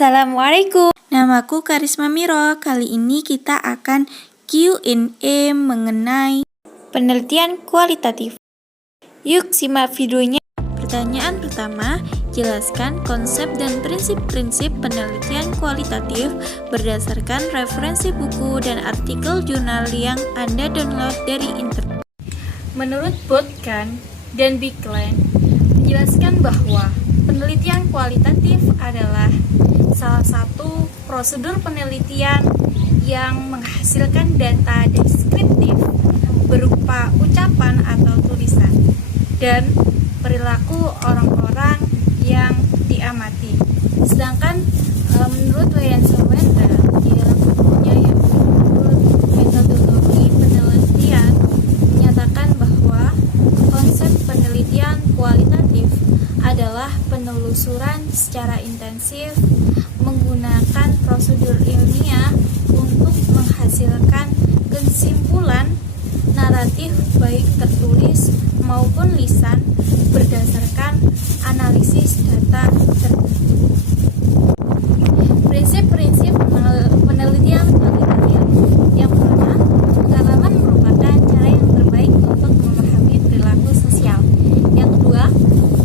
Assalamualaikum. Namaku Karisma Miro. Kali ini kita akan Q&A mengenai penelitian kualitatif. Yuk simak videonya. Pertanyaan pertama, jelaskan konsep dan prinsip-prinsip penelitian kualitatif berdasarkan referensi buku dan artikel jurnal yang Anda download dari internet. Menurut Botkan dan Biklen, menjelaskan bahwa penelitian kualitatif adalah salah satu prosedur penelitian yang menghasilkan data deskriptif berupa ucapan atau tulisan dan perilaku orang-orang yang diamati. Sedangkan menurut Wayan Sawenda di dalam bukunya yang berjudul Metodologi Penelitian menyatakan bahwa konsep penelitian kualitatif adalah penelusuran secara intensif menggunakan prosedur ilmiah untuk menghasilkan kesimpulan naratif baik tertulis maupun lisan berdasarkan analisis data tertentu. Prinsip-prinsip penelitian kualitatif yang pertama, pengalaman merupakan cara yang terbaik untuk memahami perilaku sosial. Yang kedua,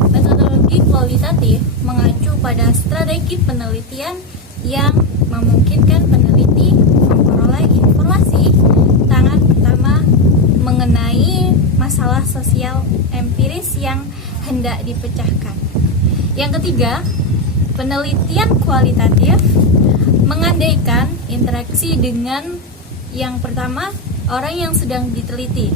metodologi kualitatif mengacu pada strategi penelitian yang memungkinkan peneliti memperoleh informasi tangan pertama mengenai masalah sosial empiris yang hendak dipecahkan. Yang ketiga, penelitian kualitatif mengandaikan interaksi dengan yang pertama, orang yang sedang diteliti.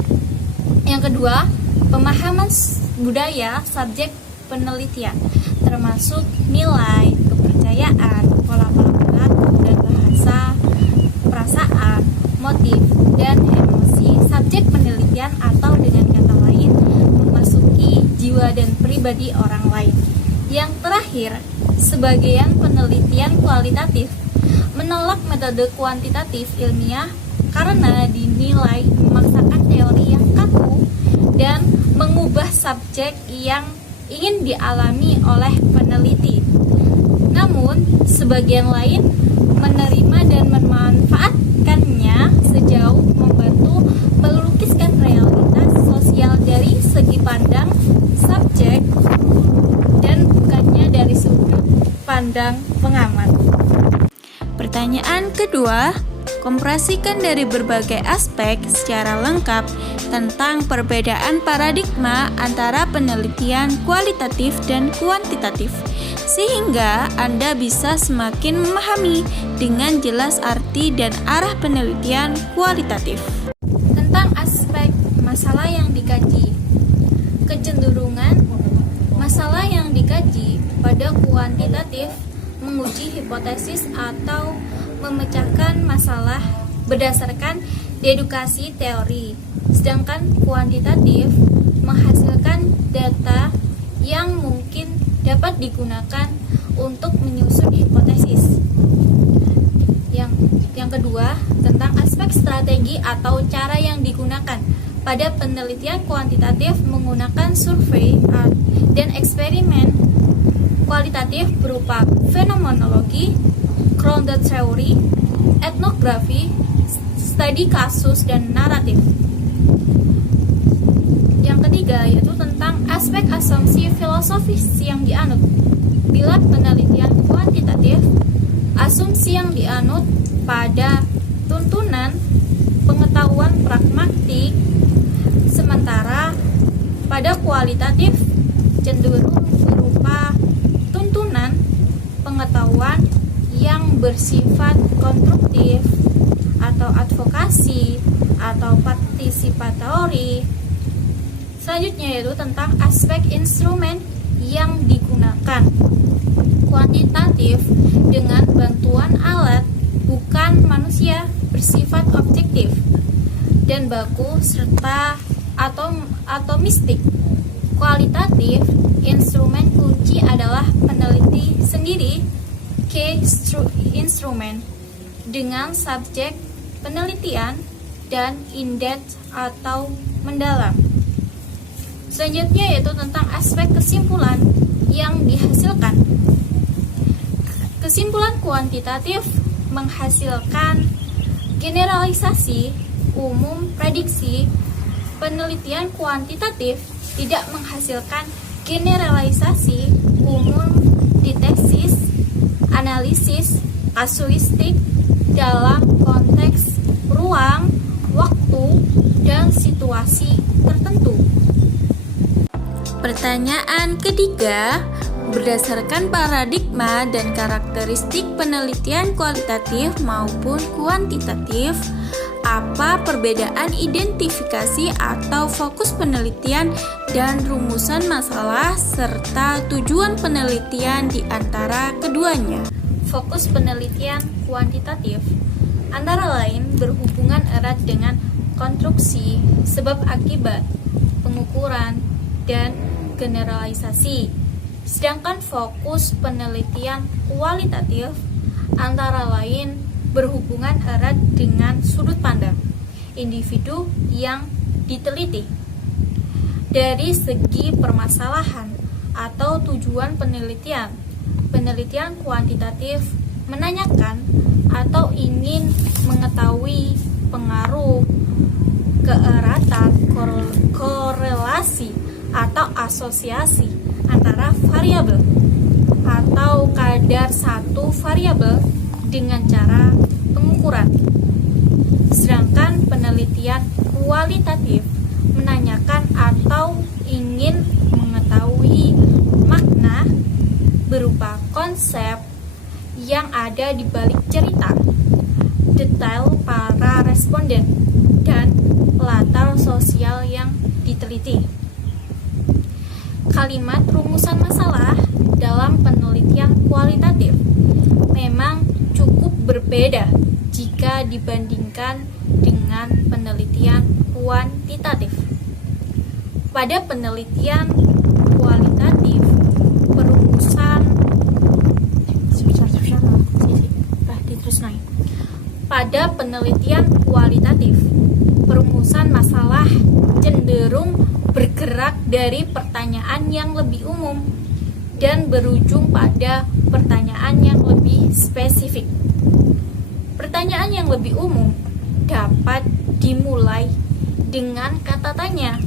Yang kedua, pemahaman budaya subjek penelitian, termasuk nilai, kepercayaan, pola-pola perilaku dan bahasa, perasaan, motif, dan emosi subjek penelitian atau dengan kata lain memasuki jiwa dan pribadi orang lain. Yang terakhir, sebagian penelitian kualitatif menolak metode kuantitatif ilmiah karena dinilai memaksakan teori yang kaku dan mengubah subjek yang ingin dialami oleh peneliti. Namun, sebagian lain menerima dan memanfaatkannya sejauh membantu melukiskan realitas sosial dari segi pandang subjek dan bukannya dari sudut pandang pengamat. Pertanyaan kedua, komparasikan dari berbagai aspek secara lengkap tentang perbedaan paradigma antara penelitian kualitatif dan kuantitatif, sehingga Anda bisa semakin memahami dengan jelas arti dan arah penelitian kualitatif. Tentang aspek masalah yang dikaji, kecenderungan masalah yang dikaji pada kuantitatif menguji hipotesis atau memecahkan masalah berdasarkan dedukasi teori, sedangkan kuantitatif menghasilkan data yang mungkin dapat digunakan untuk menyusun hipotesis. Yang kedua, tentang aspek strategi atau cara yang digunakan pada penelitian kuantitatif menggunakan survei dan eksperimen kualitatif berupa fenomenologi, grounded theory, etnografi, studi kasus, dan naratif. Yang ketiga yaitu tentang aspek asumsi filosofis yang dianut. Bila penelitian kuantitatif, asumsi yang dianut pada tuntunan pengetahuan pragmatik, sementara pada kualitatif cenderung berupa tuntunan pengetahuan yang bersifat konstruktif atau advokasi atau partisipatori. Selanjutnya yaitu tentang aspek instrumen yang digunakan. Kuantitatif dengan bantuan alat bukan manusia bersifat objektif dan baku serta atomistik. Kualitatif, instrumen kunci adalah peneliti sendiri, key instrumen, dengan subjek penelitian dan in-depth atau mendalam. Selanjutnya yaitu tentang aspek kesimpulan yang dihasilkan. Kesimpulan kuantitatif menghasilkan generalisasi umum prediksi. Penelitian kuantitatif tidak menghasilkan generalisasi umum deteksis, analisis, kasuistik dalam konteks ruang, waktu, dan situasi tertentu. Pertanyaan ketiga, berdasarkan paradigma dan karakteristik penelitian kualitatif maupun kuantitatif, apa perbedaan identifikasi atau fokus penelitian dan rumusan masalah serta tujuan penelitian di antara keduanya? Fokus penelitian kuantitatif antara lain berhubungan erat dengan konstruksi, sebab akibat, pengukuran, dan generalisasi. Sedangkan fokus penelitian kualitatif antara lain berhubungan erat dengan sudut pandang individu yang diteliti. Dari segi permasalahan atau tujuan penelitian, penelitian kuantitatif menanyakan atau ingin mengetahui pengaruh, keeratan, korelasi, atau asosiasi antara variabel atau kadar satu variabel dengan cara pengukuran. Sedangkan penelitian kualitatif menanyakan atau ingin mengetahui makna berupa konsep yang ada di balik cerita, detail para responden, dan latar sosial yang diteliti. Kalimat rumusan masalah dalam penelitian kualitatif memang cukup berbeda jika dibandingkan dengan penelitian kuantitatif. Pada penelitian kualitatif, perumusan masalah cenderung bergerak dari pertanyaan yang lebih umum dan berujung pada pertanyaan yang lebih spesifik. Pertanyaan yang lebih umum dapat dimulai dengan kata tanya,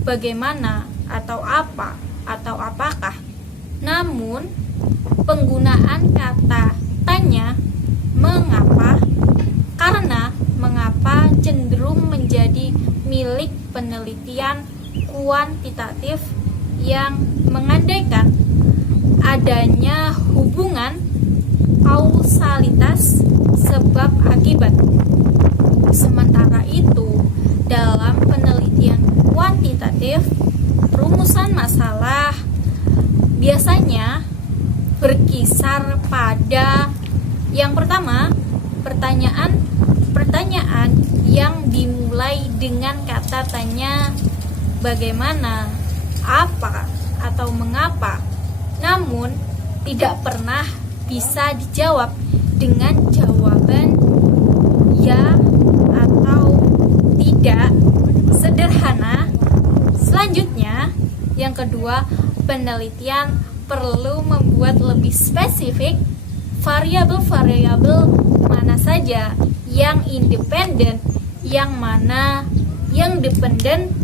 bagaimana, atau apa, atau apakah. Namun, penggunaan kata tanya, mengapa, karena, mengapa cenderung menjadi milik penelitian kuantitatif yang mengandaikan adanya hubungan kausalitas sebab akibat. Sementara itu, dalam penelitian kuantitatif, rumusan masalah biasanya berkisar pada yang pertama, pertanyaan yang dimulai dengan kata tanya bagaimana, apa, atau mengapa, namun tidak pernah bisa dijawab dengan jawaban ya atau tidak sederhana. Selanjutnya, yang kedua, penelitian perlu membuat lebih spesifik variabel-variabel mana saja yang independen, yang mana yang dependen,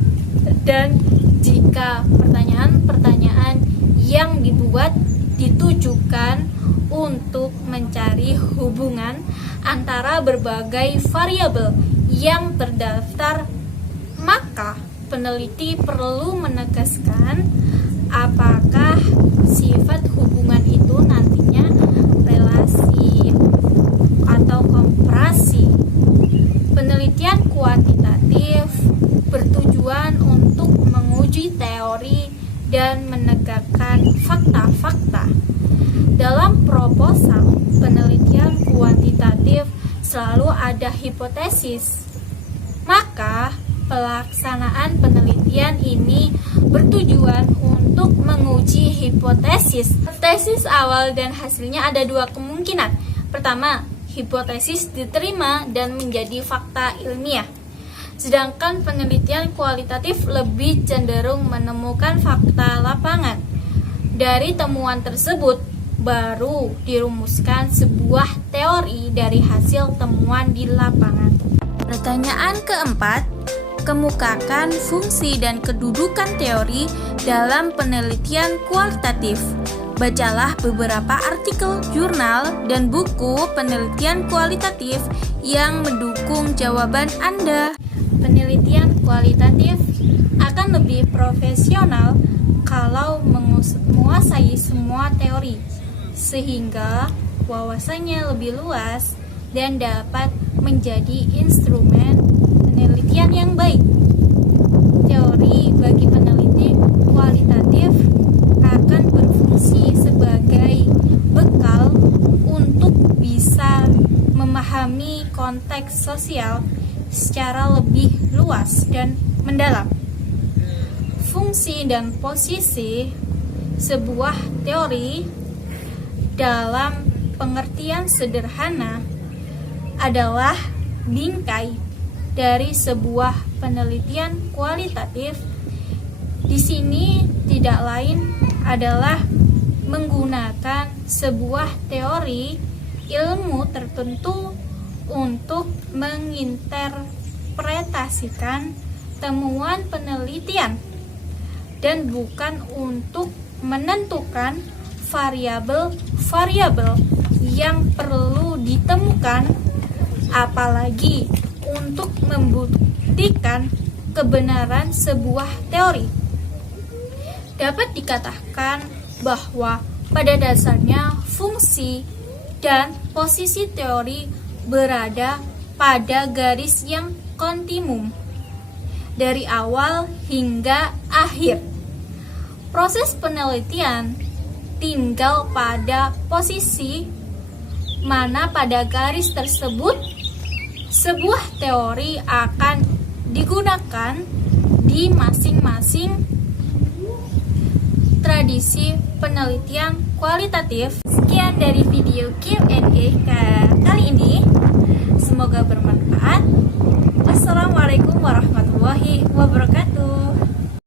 dan jika pertanyaan-pertanyaan yang dibuat ditujukan untuk mencari hubungan antara berbagai variabel yang terdaftar, maka peneliti perlu menegaskan apakah sifat hubungan itu nantinya relasi atau komparasi. Penelitian kuantitatif bertujuan untuk menguji teori dan menegakkan fakta-fakta. Dalam proposal penelitian kuantitatif selalu ada hipotesis. Maka, pelaksanaan penelitian ini bertujuan untuk menguji hipotesis. Hipotesis awal dan hasilnya ada dua kemungkinan. Pertama, hipotesis diterima dan menjadi fakta ilmiah. Sedangkan penelitian kualitatif lebih cenderung menemukan fakta lapangan. Dari temuan tersebut, baru dirumuskan sebuah teori dari hasil temuan di lapangan. Pertanyaan keempat, kemukakan fungsi dan kedudukan teori dalam penelitian kualitatif. Bacalah beberapa artikel jurnal dan buku penelitian kualitatif yang mendukung jawaban Anda. Penelitian kualitatif akan lebih profesional kalau menguasai semua teori, sehingga wawasannya lebih luas dan dapat menjadi instrumen penelitian yang baik. Teori bagi peneliti kualitatif akan berfungsi sebagai bekal untuk bisa memahami konteks sosial secara lebih luas dan mendalam. Fungsi dan posisi sebuah teori dalam pengertian sederhana adalah bingkai dari sebuah penelitian kualitatif. Di sini tidak lain adalah menggunakan sebuah teori ilmu tertentu untuk menginterpretasikan temuan penelitian dan bukan untuk menentukan variabel-variabel yang perlu ditemukan, apalagi untuk membuktikan kebenaran sebuah teori. Dapat dikatakan bahwa pada dasarnya fungsi dan posisi teori berada pada garis yang kontinum dari awal hingga akhir. Proses penelitian tinggal pada posisi mana pada garis tersebut sebuah teori akan digunakan di masing-masing tradisi penelitian kualitatif. Sekian dari video Q&A kali ini. Semoga bermanfaat. Wassalamualaikum warahmatullahi wabarakatuh.